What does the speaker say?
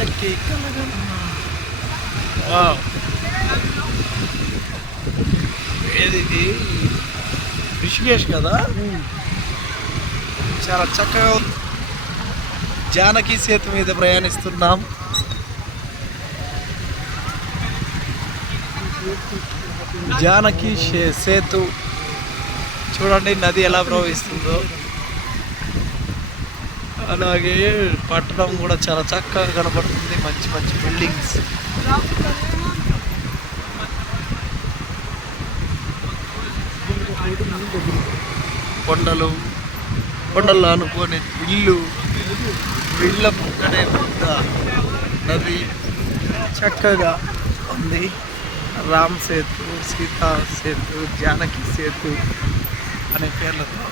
Janaki కలగన్న. Wow. ఏది రిషికేష్ కదా, చాలా చక్కగా ఉంది. జానకి సేతు మీద ప్రయాణిస్తున్నాం. జానకి సేతు చూడండి, నది ఎలా ప్రవహిస్తుందో. అలాగే పట్టణం కూడా చాలా చక్కగా కనపడుతుంది. మంచి మంచి బిల్డింగ్స్. కొండలు అనుకోని ఇళ్ళ పక్కనే పెద్ద నది చక్కగా ఉంది. రామ్ సేతు, సీతా సేతు, జానకి సేతు అనే పేర్లతో